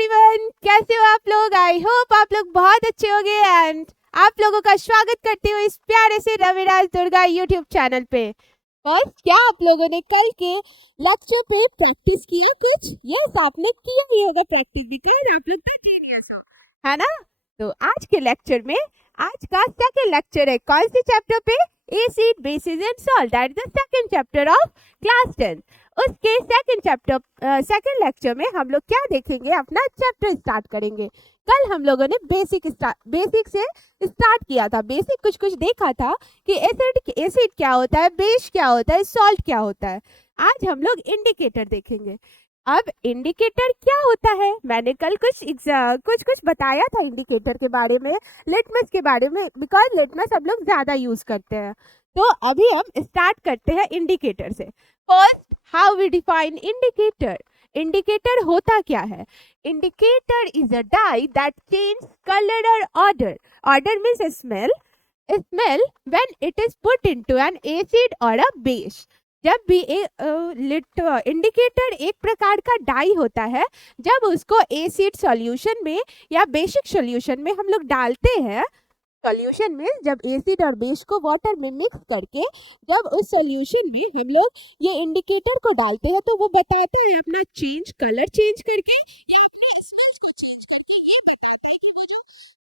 Everyone, कैसे हो आप लोग। आई होप आप लोग बहुत अच्छे होंगे एंड आप लोगों का स्वागत करती हूँ इस प्यारे से रविराज दुर्गा यूट्यूब चैनल पे। और क्या आप लोगों ने कल के लेक्चर पे प्रैक्टिस किया कुछ? यस, आपने किया ही होगा प्रैक्टिस, बिकॉज आप लोग तो जीनियस हो, है ना। तो आज के लेक्चर में आज का सेकंड लेक्चर है कौन से चैप्टर पे? Acid, basis and salt, that is the second chapter of class 10। उसके सेकंड लेक्चर में हम लोग क्या देखेंगे, अपना चैप्टर स्टार्ट करेंगे। कल हम लोगों ने बेसिक से स्टार्ट किया था, बेसिक कुछ देखा था कि एसिड क्या होता है, बेस क्या होता है, सॉल्ट क्या होता है। आज हम लोग इंडिकेटर देखेंगे। अब इंडिकेटर क्या होता है, मैंने कल कुछ बताया था इंडिकेटर के बारे में, लिटमस के बारे में, बिकॉज लिटमस हम लोग ज्यादा यूज करते हैं। तो अभी हम स्टार्ट करते हैं इंडिकेटर से। First, how we define indicator. Indicator होता क्या है? Indicator is a dye that change colour और odour. Odour means smell when it is put into an acid और अ बेस। जब भी इंडिकेटर एक प्रकार का डाई होता है, जब उसको एसिड सॉल्यूशन में या बेसिक सॉल्यूशन में हम लोग डालते हैं, सॉल्यूशन में जब एसिड और बेस को वाटर में मिक्स करके जब उस सॉल्यूशन में हम लोग ये इंडिकेटर को डालते हैं, तो वो बताता है अपना कलर चेंज करके या अपना स्मेल को चेंज करके ये बताता है कि वो जो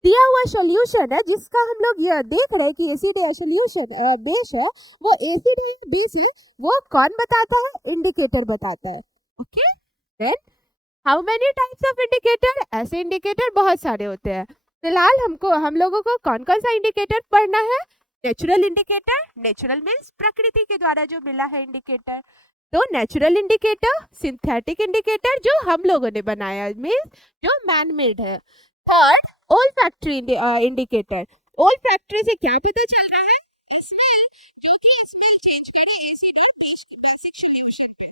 दिया हुआ सॉल्यूशन है, जिसका हम लोग ये देख रहे हैं कि एसिड या सॉल्यूशन बेस है, वो एसिड या बेस है, वो कौन बताता है? इंडिकेटर बताता है। Okay, then how many types of indicator? ऐसे इंडिकेटर बहुत सारे होते हैं। फिलहाल हम लोगों को कौन कौन सा इंडिकेटर पढ़ना है? नेचुरल इंडिकेटर, नेचुरल मीन्स प्रकृति के द्वारा जो मिला है इंडिकेटर। तो नेचुरल इंडिकेटर, सिंथेटिक इंडिकेटर जो हम लोगों ने बनाया मीन्स जो मैन मेड है। Third, olfactory indicator. ओल्फैक्टरी से क्या पता चल रहा है? स्मेल, क्योंकि स्मेल चेंज करी एसिड या बेसिक सॉल्यूशन में।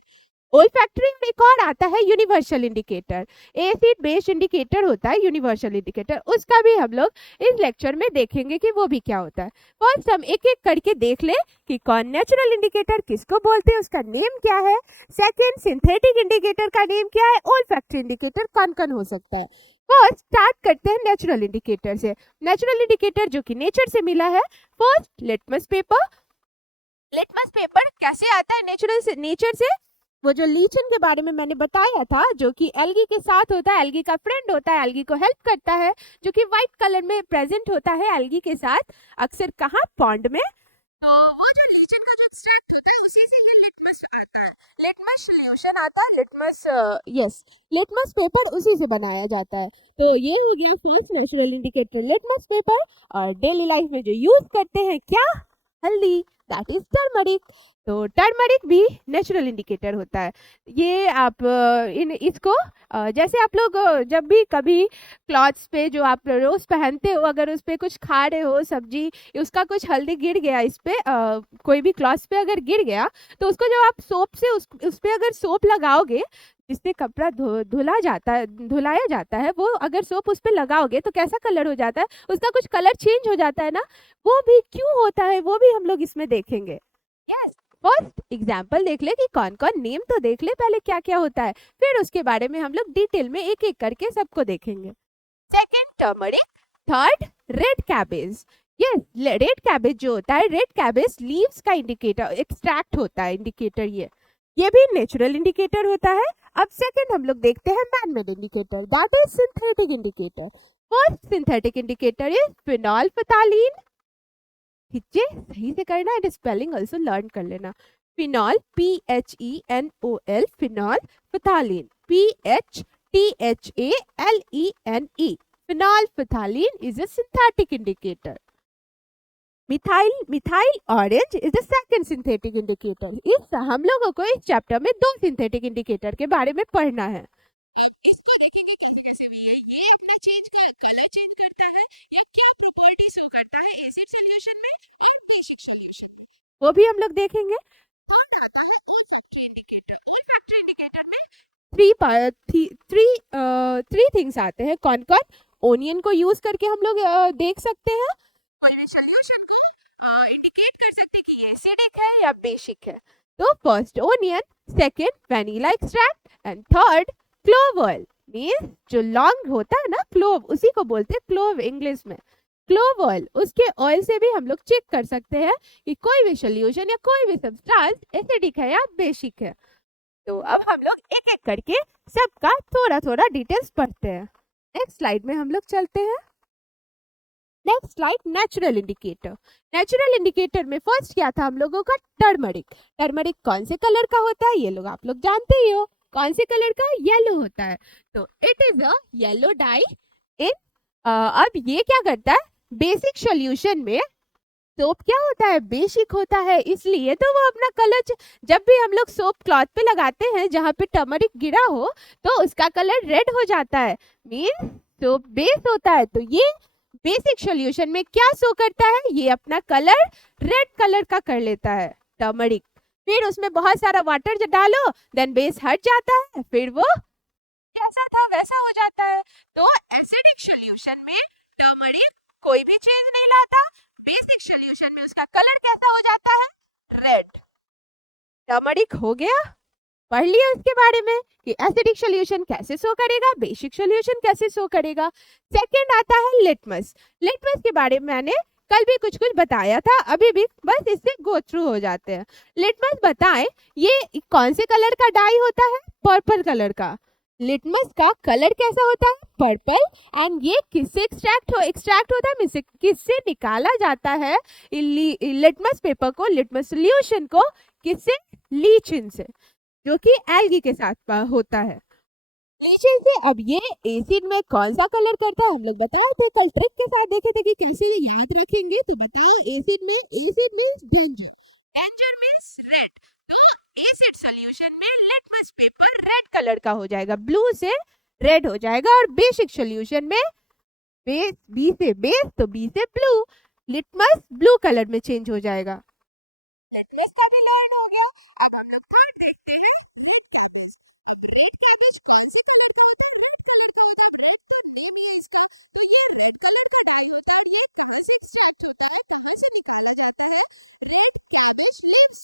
ओल्फैक्टरी में एक और आता है universal indicator. Acid base indicator होता है यूनिवर्सल इंडिकेटर, उसका भी हम लोग इस लेक्चर में देखेंगे कि वो भी क्या होता है। फर्स्ट हम एक एक करके देख ले कि कौन नेचुरल इंडिकेटर किसको बोलते हैं, उसका नेम क्या है। सेकंड, सिंथेटिक इंडिकेटर का नेम क्या है। ओल्फैक्टरी इंडिकेटर कौन कौन हो सकता है। फर्स्ट स्टार्ट करते हैं नेचुरल इंडिकेटर से। नेचुरल इंडिकेटर जो कि नेचर से मिला है। First, litmus paper. Litmus paper कैसे आता है? नेचर से। वो जो लीचन के बारे में मैंने बताया था, जो कि एल्गी के साथ होता है, एल्गी का फ्रेंड होता है, एल्गी को हेल्प करता है, जो कि व्हाइट कलर में प्रेजेंट होता है एल्गी के साथ, अक्सर कहाँ? पॉन्ड में। तो वो जो लीचन का जो एक्सट्रैक्ट होता है, उसी से ही लिटमस आता है, लिटमस सॉल्यूशन आता है, लिटमस पेपर उसी से बनाया जाता है। तो ये हो गया first natural indicator, litmus paper. और डेली लाइफ में जो यूज करते हैं क्या? हल्दी, दैट इज टर्मरिक। तो टर्मरिक भी नेचुरल इंडिकेटर होता है। ये आप इसको जैसे आप लोग जब भी कभी क्लॉथ्स पे जो आप रोज पहनते हो, अगर उस पे कुछ खा रहे हो सब्जी, उसका कुछ हल्दी गिर गया इस पे, कोई भी क्लॉथ्स पे अगर गिर गया, तो उसको जब आप सोप से उस पे अगर सोप लगाओगे, जिससे कपड़ा धुलाया जाता है, वो अगर सोप उस पे लगाओगे तो कैसा कलर हो जाता है? उसका कुछ कलर चेंज हो जाता है ना। वो भी क्यों होता है, वो भी हम लोग इसमें देखेंगे। यस, फर्स्ट एग्जाम्पल देख ले कि कौन कौन, नेम तो देख ले पहले क्या क्या होता है, फिर उसके बारे में हम लोग डिटेल में एक एक करके सबको देखेंगे। Second, turmeric. Third, red cabbage. Yes, red cabbage जो होता है, रेड कैबेज लीव्स का इंडिकेटर, एक्सट्रैक्ट होता है इंडिकेटर। ये भी नेचुरल इंडिकेटर होता है। अब सेकंड हम लोग देखते हैं man made indicator, that is synthetic indicator. First synthetic indicator is phenolphthalein. खिच्चे सही से करना है, स्पेलिंग ऑल्सो लर्न कर लेना। Phenol, PHENOL, phenolphthalein, PHTHALENE। Phenolphthalein is a synthetic indicator. Methyl orange is the second synthetic indicator. इस हम लोगों को इस चैप्टर में दो सिंथेटिक इंडिकेटर के बारे में पढ़ना है। इसको देखेंगे कैसे ये अपना कलर चेंज करता है, ये क्या प्रॉपर्टी शो करता है एसिड सॉल्यूशन में और बेसिक सॉल्यूशन में, वो भी हम लोग देखेंगे। और आता है ओल्फैक्टरी इंडिकेटर। ओल्फैक्टरी इंडिकेटर में थ्री थिंग्स आते हैं। कौन कौन? ओनियन को यूज करके हम लोग देख सकते हैं, कोई भी सॉल्यूशन को इंडिकेट कर सकते हैं कि ये एसिडिक है या बेसिक है। तो first onion, second vanilla extract and third clove oil. Means जो लॉन्ग होता है ना क्लोव, उसी को बोलते हैं क्लोव इंग्लिश में। क्लोव ऑयल, उसके ऑयल से भी हम लोग चेक कर सकते हैं कि कोई भी सोल्यूशन या कोई भी सब्सटेंस एसिडिक है या बेसिक है। तो अब हम लोग एक एक करके सबका थोड़ा थोड़ा डिटेल्स पढ़ते हैं। नेक्स्ट स्लाइड में हम लोग चलते हैं। Next slide, natural indicator. Natural indicator में फर्स्ट क्या था हम लोगों का, टर्मरिक। टर्मरिक कौन से कलर का होता है ये लोग आप लोग जानते ही हो, कौन से कलर का, येलो होता है। तो it is a yellow dye in अब ये क्या करता है, बेसिक सॉल्यूशन में सोप क्या होता है, बेसिक होता है, इसलिए तो वो अपना कलर, जब भी हम लोग सोप क्लॉथ पे लगाते हैं जहाँ पे टर्मरिक गिरा हो तो उसका कलर रेड हो जाता है, मीन सोप बेस होता है। तो ये बेसिक सॉल्यूशन में क्या शो करता है, ये अपना कलर रेड कलर का कर लेता है टर्मरिक। फिर उसमें बहुत सारा वाटर डालो, देन बेस हट जाता है, फिर वो जैसा था वैसा हो जाता है। तो एसिडिक सॉल्यूशन में टर्मरिक कोई भी चेंज नहीं लाता, बेसिक सॉल्यूशन में उसका कलर कैसा हो जाता है, रेड। टर्मरिक हो गया, पढ़ लिया इसके बारे में कि एसिडिक सॉल्यूशन कैसे शो करेगा, बेसिक सॉल्यूशन कैसे शो करेगा। सेकंड आता है लिटमस। लिटमस के बारे में मैंने कल भी कुछ कुछ बताया था, अभी भी बस इससे गो थ्रू हो जाते हैं। लिटमस बताएं, ये कौन से कलर का डाई होता है, पर्पल कलर का। लिटमस का कलर कैसा होता है, पर्पल। एंड ये किससे एक्सट्रैक्ट होता है, किससे निकाला जाता है लिटमस पेपर को, लिटमस सॉल्यूशन को, किससे, लीचिन से, जो कि एल्गी के साथ होता है। लीचिन से अब ये एसिड में कौन सा कलर करता है, हम लोग बताए थे कल, ट्रिक के साथ देखे थे कि कैसे ये याद रखेंगे। तो बताओ, acid means danger, danger means red. तो एसिड सॉल्यूशन में लिटमस पेपर रेड कलर का हो जाएगा, ब्लू से रेड हो जाएगा। और बेसिक सॉल्यूशन में बेस, बी से बेस तो बी से ब्लू, लिटमस ब्लू कलर में चेंज हो जाएगा। लिटमस का भी लर्न हो गया। अब हम लोग थर्ड देखते हैं, रेड के बीच कौन सा कलर होता है, ये रेड कलर का डाई होता है, ये कहीं से एक्सट्रैक्ट होता है, कहीं से निकाला जाता है, रेड कैबेज लीव्स।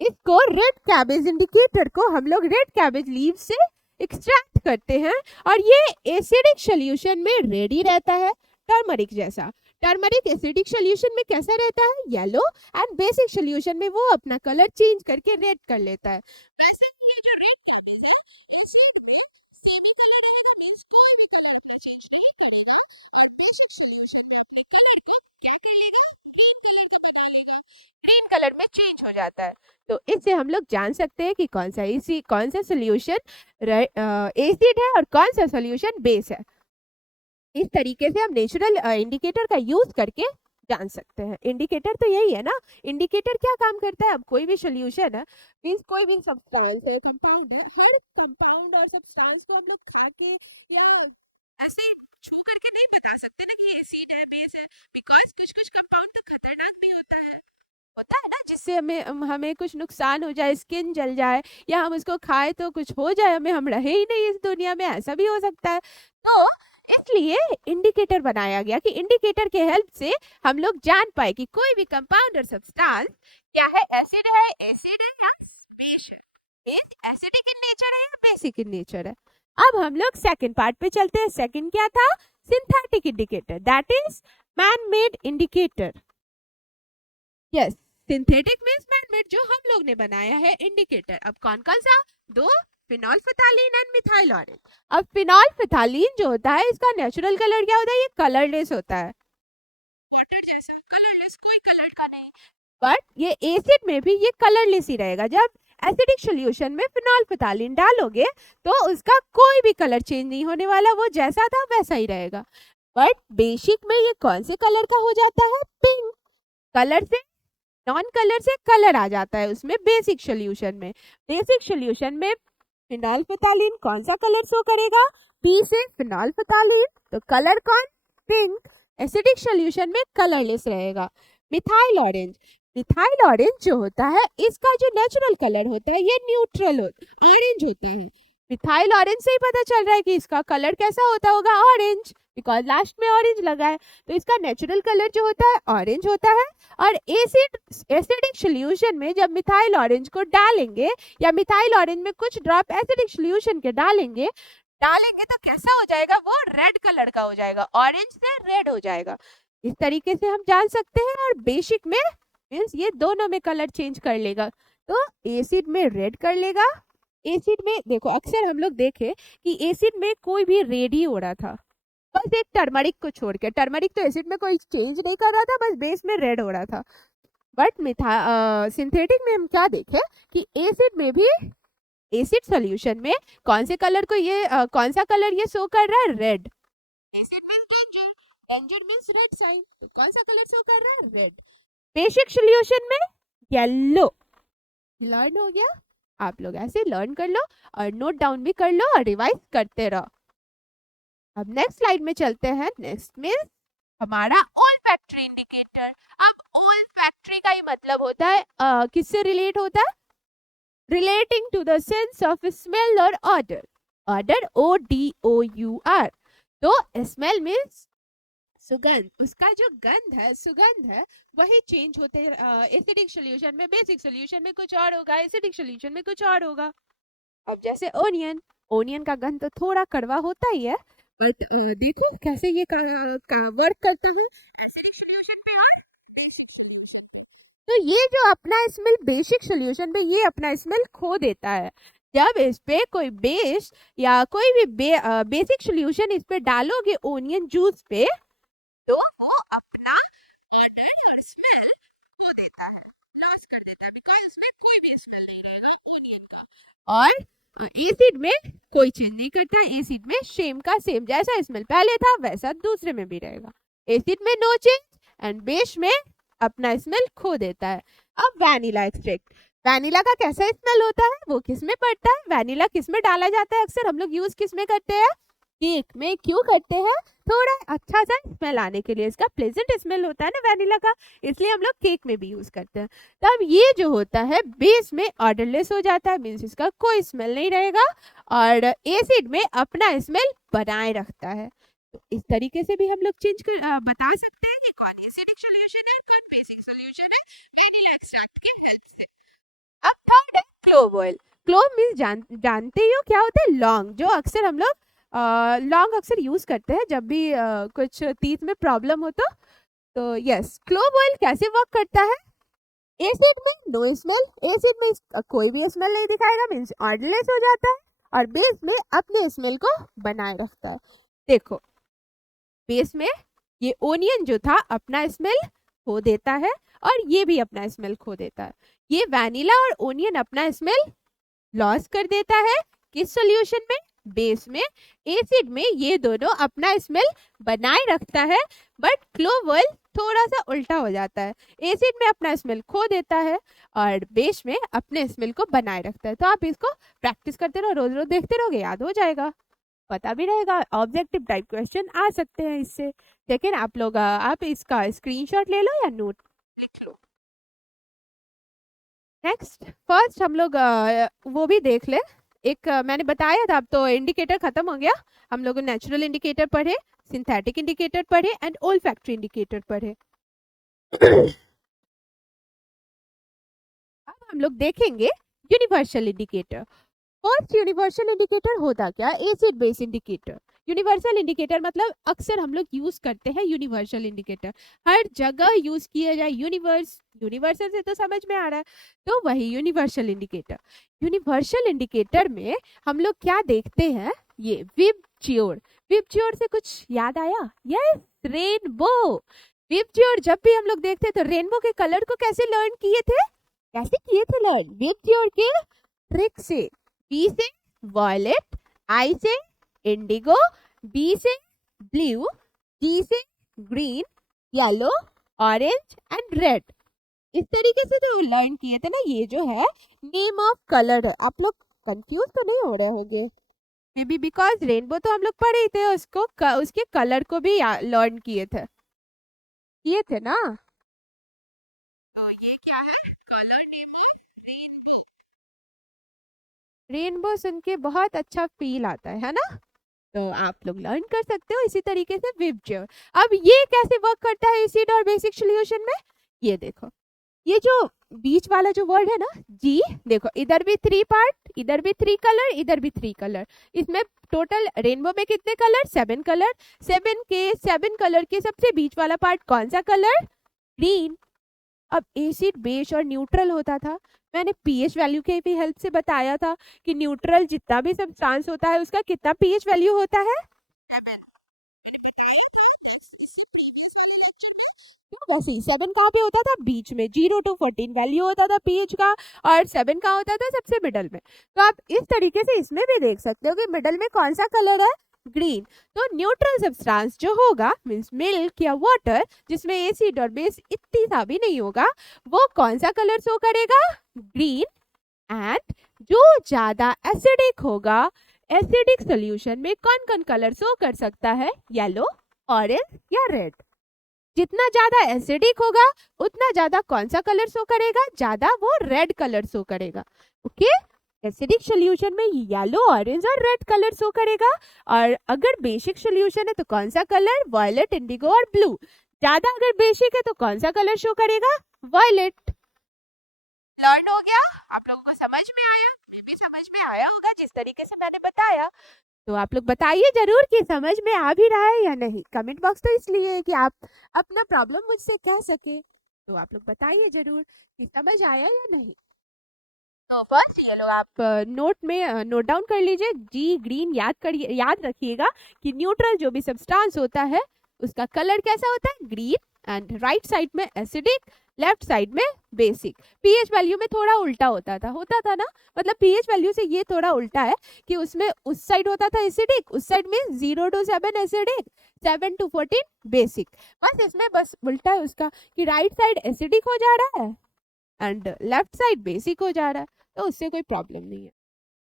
इसको रेड कैबेज इंडिकेटर को हम लोग रेड कैबेज लीव से एक्सट्रैक्ट करते हैं, और ये एसिडिक सॉल्यूशन में रेड ही रहता है, टर्मरिक जैसा। टर्मरिक एसिडिक सॉल्यूशन में कैसा रहता है, येलो, एंड बेसिक सॉल्यूशन में वो अपना कलर चेंज करके रेड कर लेता है। वैसे ये जो रेड कैबेज है, इस सेमी कलर है तो मींस कलर चेंज नहीं करेगा, एंड बेसिक सॉल्यूशन में अपने कलर का क्या कर लेगा, ग्रीन कलर में चेंज हो जाता है। तो इससे हम लोग जान सकते हैं कि कौन सा सॉल्यूशन एसिड है और कौन सा सॉल्यूशन बेस है। इस तरीके से हम नेचुरल इंडिकेटर का यूज करके जान सकते हैं। इंडिकेटर तो यही है ना, इंडिकेटर क्या काम करता है, अब कोई भी सॉल्यूशन है, मींस कोई भी सब्सटेंस है, कंपाउंड है, हर कंपाउंड और सब्सटेंस को हम लोग खा के या ऐसे छू करके नहीं बता सकते ना कि एसिड है, बेस है, बिकॉज कुछ कुछ कंपाउंड तो खतरनाक भी होता है ना, जिससे हमें कुछ नुकसान हो जाए, स्किन जल जाए, या हम उसको खाए तो कुछ हो जाए, हम रहे ही नहीं इस दुनिया में, ऐसा भी हो सकता है। तो इसलिए इंडिकेटर बनाया गया कि इंडिकेटर के हेल्प से हम लोग जान पाए कि कोई भी कंपाउंड और सब्सटेंस क्या है, एसिड है या बेस है, एसिडिक इन नेचर है या बेसिक इन नेचर है। अब हम लोग सेकंड पार्ट पे चलते हैं। सेकंड क्या था, synthetic indicator, that is man made indicator. Yes, synthetic means man made, जो हम लोग ने बनाया है इंडिकेटर। अब कौन कौन सा, दो, फिनोल्फथालीन एंड मिथाइल ऑरेंज। अब फिनोल्फथालीन जो होता है, इसका नेचुरल कलर क्या होता है, ये कलरलेस होता है, वाटर जैसा कलरलेस, कोई कलर का नहीं। बट ये एसिड में भी ये कलरलेस ही रहेगा। जब एसिडिक सॉल्यूशन में फिनोल्फथालीन डालोगे तो उसका कोई भी कलर चेंज नहीं होने वाला, वो जैसा था वैसा ही रहेगा। बट बेसिक में ये कौन से कलर का हो जाता है, पिंक कलर से नॉन कलर से कलर आ जाता है उसमें बेसिक सॉल्यूशन में। बेसिक सॉल्यूशन में फिनोल्फथालीन कौन सा कलर शो करेगा, पी से फिनोल्फथालीन, तो कलर कौन, पिंक। एसिडिक सॉल्यूशन में कलरलेस रहेगा। मिथाइल ऑरेंज, मिथाइल ऑरेंज जो होता है, इसका जो नेचुरल कलर होता है ये न्यूट्रल ऑरेंज होता है। मिथाइल ऑरेंज से ही पता चल रहा है कि इसका कलर कैसा होता होगा, ऑरेंज, बिकॉज लास्ट में ऑरेंज लगा है। तो इसका नेचुरल कलर जो होता है ऑरेंज होता है। और एसिडिक सॉल्यूशन में जब मिथाइल ऑरेंज को डालेंगे या मिथाइल ऑरेंज में कुछ ड्रॉप एसिडिक सॉल्यूशन के डालेंगे डालेंगे तो कैसा हो जाएगा, वो रेड कलर का हो जाएगा, ऑरेंज से रेड हो जाएगा। इस तरीके से हम जान सकते हैं। और बेसिक में मीन्स ये दोनों में कलर चेंज कर लेगा, तो एसिड में रेड कर लेगा। एसिड में देखो अक्सर हम लोग देखे कि एसिड में कोई भी रेड ही हो रहा था, बस एक टर्मरिक को छोड़ के। टर्मरिक तो एसिड में कोई चेंज नहीं कर रहा था, बस बेस में रेड हो रहा था। बट सिंथेटिक में हम क्या देखे कि एसिड में भी, एसिड सॉल्यूशन में कौन से कलर को ये कौन सा कलर ये शो कर रहा है, रेड। एसिड में danger, danger means red sign, तो कौन सा कलर शो कर रहा है, रेड। बेसिक सॉल्यूशन में येलो। लर्न हो गया, आप लोग ऐसे लर्न कर लो और नोट डाउन भी कर लो और रिवाइज करते रहो। अब नेक्स्ट स्लाइड में चलते हैं। नेक्स्ट में हमारा ओल्फैक्टरी इंडिकेटर। अब ओल्फैक्टरी का ही मतलब होता है किससे रिलेट होता है, relating to the sense of smell और ऑडर। ऑडर ODOUR, तो स्मेल मीन्स सुगंध, उसका जो गंध है, सुगंध है, वही चेंज होते हैं एसिडिक सॉल्यूशन में। बेसिक सॉल्यूशन में कुछ और होगा, एसिडिक सॉल्यूशन में कुछ और होगा। अब जैसे ओनियन, ओनियन का गंध तो थोड़ा कड़वा होता ही है, बट देखिए कैसे ये वर्क करता है एसिडिक सॉल्यूशन में और बेसिक सॉल्यूशन में। तो ये जो अपना स्मेल बेसिक सॉल्यूशन में ये अपना स्मेल खो देता है। जब इस पे कोई बेस या कोई भी बेसिक सॉल्यूशन इस पे डालोगे ओनियन जूस पे, तो वो अपना ऑर्डर और स्मेल खो देता है, लॉस कर देता है, बिकॉज उसमें कोई भी स्मेल नहीं रहेगा ओनियन का। और एसिड में कोई चेंज नहीं करता, एसिड में सेम का सेम, जैसा स्मेल पहले था वैसा दूसरे में भी रहेगा। एसिड में नो चेंज एंड बेस में अपना स्मेल खो देता है। अब वैनिला एक्सट्रैक्ट, वैनिला का कैसा स्मेल होता है, वो किस में पड़ता है, वैनिला किस में डाला जाता है, अक्सर हम लोग यूज किस में करते हैं, केक में। क्यों करते हैं, थोड़ा अच्छा सा स्मेल आने के लिए, इसका प्लेजेंट स्मेल होता है ना वैनिला का, इसलिए हम लोग केक में भी यूज करते हैं। तब ये जो होता है बेस में ऑर्डरलेस हो जाता है, मीन्स इसका कोई स्मेल नहीं रहेगा और एसिड में अपना स्मेल बनाए रखता है। तो इस तरीके से भी हम लोग बता सकते हैं कि कौन एसिडिक सॉल्यूशन है, कौन बेसिक सॉल्यूशन है वैनिला एक्सट्रैक्ट के हेल्प से। अब थर्ड है क्लोव ऑयल। क्लोव मीन्स जानते ही हो क्या होता है, लौंग, जो अक्सर हम लोग लौंग अक्सर यूज करते हैं जब भी कुछ टीथ में प्रॉब्लम हो तो यस। क्लोव ऑयल कैसे वर्क करता है, एसिड में नो स्मेल, एसिड में कोई भी स्मेल नहीं दिखाएगा, मींस ऑर्डरलेस हो जाता है, और बेस में अपने स्मेल को बनाए रखता है। देखो बेस में ये ओनियन जो था अपना स्मेल खो देता है और ये भी अपना स्मेल खो देता है। ये वैनिला और ओनियन अपना स्मेल लॉस कर देता है, किस सॉल्यूशन में, बेस में। एसिड में ये दोनों अपना स्मेल बनाए रखता है, बट क्लोव ऑयल थोड़ा सा उल्टा हो जाता है, एसिड में अपना स्मेल खो देता है और बेस में अपने स्मेल को बनाए रखता है। तो आप इसको प्रैक्टिस करते रहो, रोज रोज देखते रहोगे, याद हो जाएगा, पता भी रहेगा। ऑब्जेक्टिव टाइप क्वेश्चन आ सकते हैं इससे, लेकिन आप लोग आप इसका स्क्रीनशॉट ले लो या नोट लिख लो। नेक्स्ट फर्स्ट हम लोग वो भी देख ले, एक मैंने बताया था, अब तो इंडिकेटर खत्म हो गया, हम लोग नेचुरल इंडिकेटर पढ़े, सिंथेटिक इंडिकेटर पढ़े एंड ओल्फैक्टरी इंडिकेटर पढ़े। अब हम लोग देखेंगे universal indicator. First universal indicator होता क्या, acid base indicator. Universal indicator मतलब अक्सर हम लोग यूज करते हैं यूनिवर्सल इंडिकेटर, हर जगह यूज किया जाए, यूनिवर्सल से तो समझ में आ रहा है, तो वही यूनिवर्सल इंडिकेटर। यूनिवर्सल इंडिकेटर में हम लोग क्या देखते हैं, ये विबज्योर, विबज्योर से कुछ याद आया, यस रेनबो। विबज्योर जब भी हम लोग देखते हैं तो रेनबो के कलर को कैसे लर्न किए थे, कैसे किए थे लर्न, विबज्योर के ट्रिक से। B से वॉयलेट, I से इंडिगो, B से ब्लू, G से green, yellow, orange and red. इस तरीके से तो लर्न किए थे ना, ये जो है नेम ऑफ कलर है। आप लोग कंफ्यूज तो नहीं हो रहे होंगे, मे बी बिकॉज रेनबो तो हम लोग पढ़े ही थे, उसको उसके कलर को भी लर्न किए थे ना। तो ये क्या है, कलर नेम है रेनबो। रेनबो सुन के बहुत अच्छा फील आता है ना, तो आप लोग लर्न कर सकते हो इसी तरीके से विबज्योर। अब ये कैसे वर्क करता है एसिड और बेसिक सॉल्यूशन में, ये देखो, ये जो बीच वाला जो वर्ड है ना जी, देखो इधर भी 3 पार्ट, इधर भी 3 कलर, इधर भी 3 कलर, इसमें टोटल रेनबो में कितने कलर? 7 कलर। 7 कलर के सबसे बीच वाला पार्ट कौन सा कलर? ग्रीन। अब एसिड, बेस और न्यूट्रल होता था। मैंने पीएच वैल्यू के भी हेल्प से बताया था कि न्यूट्रल जितना भी सब्सटेंस होता है उसका कितना पीएच वैल्यू होता है? 7। वैसे ही 7 कहाँ पे होता था? बीच में। 0 to 14 वैल्यू होता था पीएच का, और 7 कहाँ होता था? सबसे मिडल में। तो आप इस तरीके से इसमें भी देख सकते हो कि मिडल में कौन सा कलर है? ग्रीन। तो न्यूट्रल सब्सटेंस जो होगा मींस मिल्क या वाटर, जिसमें एसिड और बेस इतनी सा भी नहीं होगा, वो कौन सा कलर शो करेगा? ग्रीन। एंड जो ज्यादा एसिडिक होगा, एसिडिक सॉल्यूशन में कौन कौन कलर शो कर सकता है? येलो, ऑरेंज या रेड। जितना ज्यादा एसिडिक होगा उतना ज्यादा कौन सा कलर शो करेगा? ज्यादा वो रेड कलर शो करेगा। ओके, एसिडिक सॉल्यूशन में येलो, ऑरेंज और रेड कलर शो करेगा। और अगर बेसिक सॉल्यूशन है तो कौन सा कलर? वायलेट, इंडिगो और ब्लू। ज्यादा अगर बेसिक है तो कौन सा कलर शो करेगा? वायलेट। लर्न हो गया? आप लोगों को समझ में आया? मैं भी समझ में आया होगा जिस तरीके से मैंने बताया। तो आप लोग बताइए जरूर कि समझ में आ भी रहा है या नहीं। कमेंट बॉक्स तो इसलिए है कि आप अपना प्रॉब्लम मुझसे कह सके। तो आप लोग बताइए जरूर कि समझ आया या नहीं। तो फर्स्ट ये लोग आप नोट में नोट डाउन कर लीजिए। जी ग्रीन याद करिए, याद रखिएगा कि न्यूट्रल जो भी सब्सटेंस होता है उसका कलर कैसा होता है? ग्रीन। एंड राइट साइड में एसिडिक, लेफ्ट साइड में बेसिक। पीएच वैल्यू में थोड़ा उल्टा होता था ना, मतलब पीएच वैल्यू से ये थोड़ा उल्टा है कि उसमें उस साइड होता था एसिडिक, उस साइड में 0 to 7 एसिडिक, 7 to 14 बेसिक। बस इसमें बस उल्टा है उसका कि राइट साइड एसिडिक हो जा रहा है एंड लेफ्ट साइड बेसिक हो जा रहा है, तो उससे कोई प्रॉब्लम नहीं है।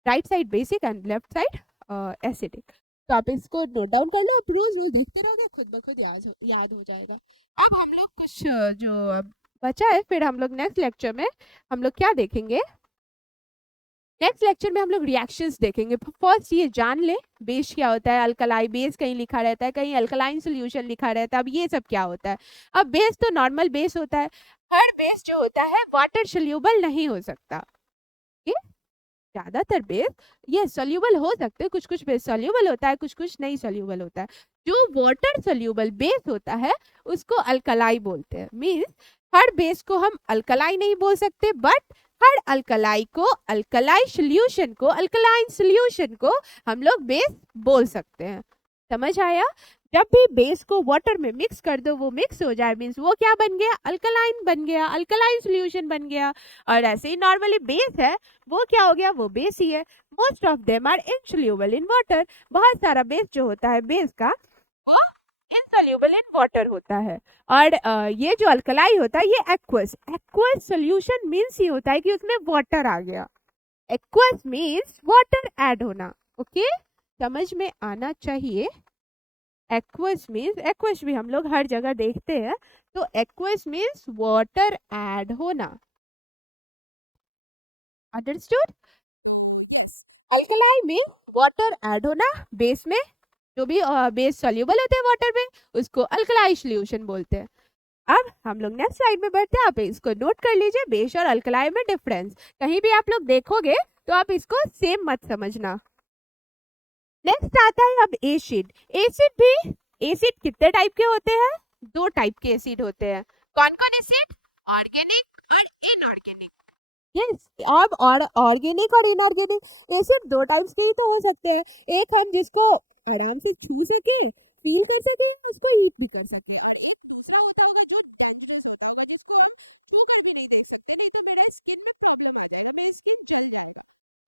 Right side basic and left side acidic. तो आप इसको नोट डाउन कर लो, रोज रोज देखते रहोगे, खुद ब खुद याद हो जाएगा। अब हम लोग कुछ जो बचा है, फिर हम लोग नेक्स्ट लेक्चर में हम लोग क्या देखेंगे? नेक्स्ट लेक्चर में हम लोग रिएक्शंस देखेंगे। फर्स्ट ये जान ले बेस क्या होता है। अल्कलाई बेस कहीं लिखा रहता है, कहीं अल्कलाइन सॉल्यूशन लिखा रहता है। अब ये सब क्या होता है? अब बेस तो नॉर्मल बेस होता है। हर बेस जो होता है वाटर सोल्यूबल नहीं हो सकता। ज्यादातर बेस ये सोल्यूबल हो सकते हैं, कुछ कुछ बेस सोल्यूबल होता है, कुछ कुछ नहीं सोल्यूबल होता है। जो वाटर सोल्यूबल बेस होता है उसको अल्कलाई बोलते हैं। मींस हर बेस को हम अल्कलाई नहीं बोल सकते, बट हर अल्कलाई को, अल्कलाई सॉल्यूशन को, अल्कलाइन सॉल्यूशन को हम लोग बेस बोल सकते हैं। समझ आया? जब भी बेस को वाटर में मिक्स कर दो, वो मिक्स हो जाए मींस वो क्या बन गया? अल्कलाइन बन गया, अल्कलाइन सॉल्यूशन बन गया। और ऐसे ही नॉर्मली बेस है वो क्या हो गया? वो बेस ही है। Most of them are insoluble in water. बहुत सारा बेस जो होता है बेस का वो इनसोल्यूबल इन वाटर होता है। और ये जो अल्कलाई होता है ये एक्वस, एक्वस सॉल्यूशन मींस ये होता है कि उसमें वाटर आ गया। एक्वस मींस वाटर ऐड होना। ओके, समझ में आना चाहिए। एक्वस मींस, एक्वस भी हम लोग हर जगह देखते हैं, तो एक्वस मींस वाटर ऐड होना। अंडरस्टूड? अल्कलाई में वाटर ऐड होना, बेस में जो भी बेस सॉल्यूबल होते हैं वाटर में उसको अल्कलाई सॉल्यूशन बोलते हैं। अब हम लोग नेक्स्ट स्लाइड में बढ़ते हैं। आप इसको नोट कर लीजिए, बेस और अल्कलाई में डिफरेंस। कहीं भी आप लोग देखोगे तो आप इसको सेम मत समझना। नेक्स्ट आता है अब एसिड। एसिड भी, एसिड कितने टाइप के होते हैं? 2 टाइप के एसिड होते हैं। कौन कौन एसिड? ऑर्गेनिक और इनऑर्गेनिक। यस, अब और ऑर्गेनिक और इनऑर्गेनिक एसिड 2 टाइप्स के ही तो हो सकते हैं। एक हम जिसको आराम से छू सके, फील कर सके, उसको ईट भी कर सके, और एक दूसरा होता होगा जो डेंजरस होता होगा, जिसको हम छू कर भी नहीं देख सकते, नहीं तो मेरा स्किन में प्रॉब्लम आ जाएगा, मेरी स्किन जल जाएगी।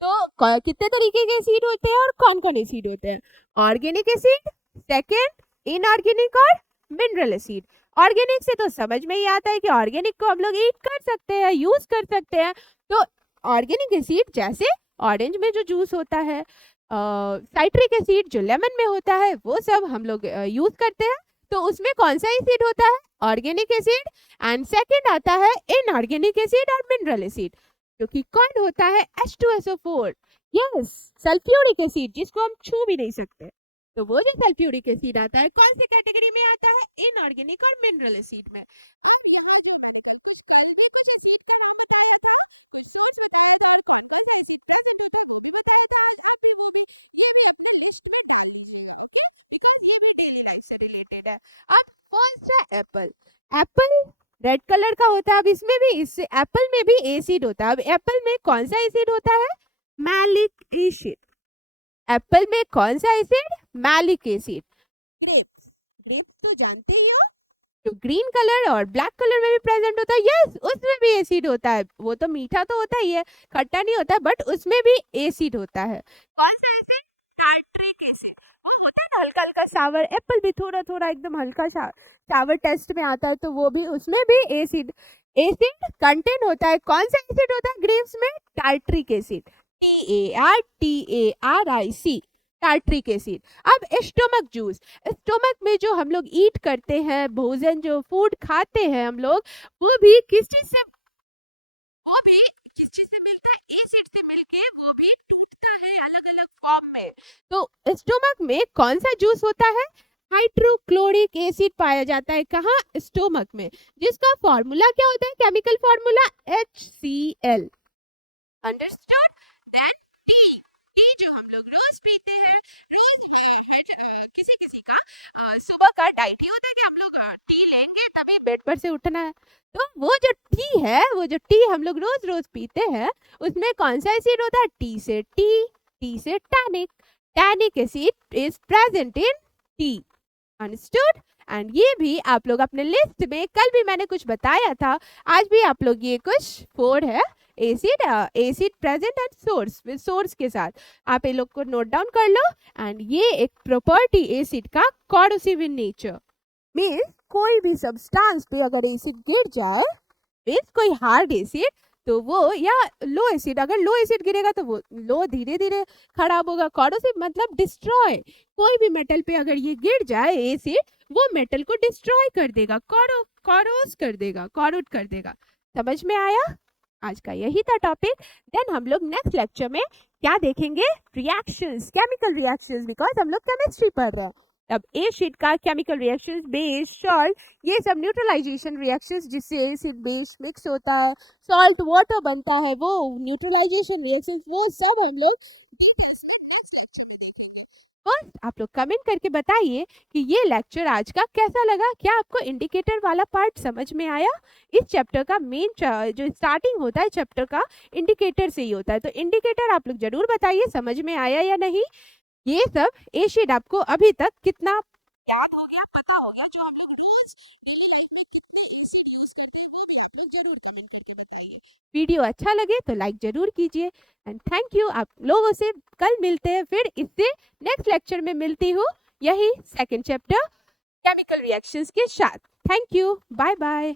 तो कितने तरीके के एसिड होते हैं और कौन कौन एसिड होते हैं? ऑर्गेनिक एसिड, सेकंड इनऑर्गेनिक और मिनरल एसिड। ऑर्गेनिक से तो समझ में ही आता है कि ऑर्गेनिक को हम लोग ईट कर सकते हैं, यूज कर सकते हैं। तो ऑर्गेनिक एसिड जैसे ऑरेंज में जो जूस होता है, साइट्रिक एसिड जो लेमन में होता है, वो सब हम लोग यूज करते हैं। तो उसमें कौन सा एसिड होता है? Organic acid. एंड सेकंड आता है इनऑर्गेनिक एसिड और मिनरल एसिड, क्योंकि कौन होता है? H2SO4। यस, सल्फ्यूरिक एसिड जिसको हम छू भी नहीं सकते। तो वो जो सल्फ्यूरिक एसिड आता है कौन सी कैटेगरी में आता है? इनऑर्गेनिक और मिनरल एसिड में। रिलेटेड है। अब फर्स्ट है एप्पल। एप्पल रेड कलर का होता है। अब इसमें भी इससे एप्पल में भी एसिड होता है। अब एप्पल में कौन सा एसिड होता है? Malic acid. एप्पल में कौन सा acid? Malic acid. Grapes, grapes तो जानते ही हो, जो ग्रीन कलर और ब्लैक कलर में भी प्रेजेंट होता है। यस, उसमें भी एसिड होता है। वो तो मीठा तो होता ही है, खट्टा नहीं होता, बट उसमें भी एसिड होता है। कौन सा एसिड? Tartaric acid. वो होता है ना हल्का हल्का सावर। एप्पल भी थोड़ा थोड़ा एकदम हल्का सावर टेस्ट में आता है, तो वो भी, उसमें भी एसिड कंटेंट होता है। कौन सा एसिड होता है ग्रेप्स में? Tartaric acid. TARTARIC, tartaric acid. अब स्टोमक जूस। स्टोमक में जो हम लोग ईट करते हैं, भोजन जो फूड खाते हैं हम लोग, वो भी किस चीज से मिलता है? एसिड से मिलके वो भी टूटता है अलग अलग फॉर्म में। तो स्टोमक में कौन सा जूस होता है? हाइड्रोक्लोरिक एसिड पाया जाता है। कहाँ? स्टोमक में, जिसका फॉर्मूला क्या होता है? Chemical formula HCl। Understood? Then T जो हम लोग रोज पीते हैं, किसी किसी का सुबह का डाइट ही होता है कि हम लोग टी लेंगे तभी बेड पर से उठना है। तो वो जो टी है, वो जो टी हम लोग रोज रोज पीते हैं, उसमें कौन सा एसिड होता है? टी से tannic acid is present in T. Understood? And ये भी आप लोग अपने लिस्ट में, कल भी मैंने कुछ बताया था, आज भी आप लोग ये कुछ 4 है एसिड प्रेजेंट एंड सोर्स के साथ आप ये लोग को नोट डाउन कर लो। एंड ये एक प्रॉपर्टी एसिड का कॉरोसिव इन नेचर, मींस कोई भी सब्सटेंस पे अगर एसिड गिर जाए, मींस कोई हार्ड एसिड, तो वो, या लो एसिड, अगर लो एसिड गिरेगा तो वो लो धीरे धीरे खराब होगा। कॉरोसिव मतलब डिस्ट्रॉय। कोई भी मेटल पे अगर ये गिर जाए एसिड, वो मेटल को डिस्ट्रॉय कर देगा, कॉरोस कर देगा, कॉरोड कर देगा। समझ में आया? आज का यही था टॉपिक। देन हम लोग नेक्स्ट लेक्चर में क्या देखेंगे? रिएक्शंस, केमिकल रिएक्शंस, बिकॉज हम लोग केमिस्ट्री पढ़ रहे हैं। अब एसिड का केमिकल रिएक्शंस, बेस, सॉल्ट, ये सब न्यूट्रलाइजेशन रिएक्शंस, जिससे एसिड बेस मिक्स होता है, सॉल्ट वाटर बनता है, वो न्यूट्रलाइजेशन रिएक्शंस, वो सब हम लोग डिटेल्स में नेक्स्ट लेक्चर में देखेंगे। फर्स्ट आप लोग कमेंट करके बताइए कि ये लेक्चर आज का कैसा लगा। क्या आपको इंडिकेटर वाला पार्ट समझ में आया? इस चैप्टर का मेन जो स्टार्टिंग होता है चैप्टर का, इंडिकेटर से ही होता है। तो इंडिकेटर आप लोग जरूर बताइए समझ में आया या नहीं। ये सब एसिड आपको अभी तक कितना याद हो गया, पता हो गया, जो हम लोग रोज जरूर कमेंट करके बताइए। वीडियो अच्छा लगे तो लाइक जरूर कीजिए। And thank you. आप लोगों से कल मिलते हैं, फिर इससे नेक्स्ट लेक्चर में मिलती हूँ, यही सेकंड चैप्टर केमिकल रिएक्शंस के साथ। Thank you, bye bye.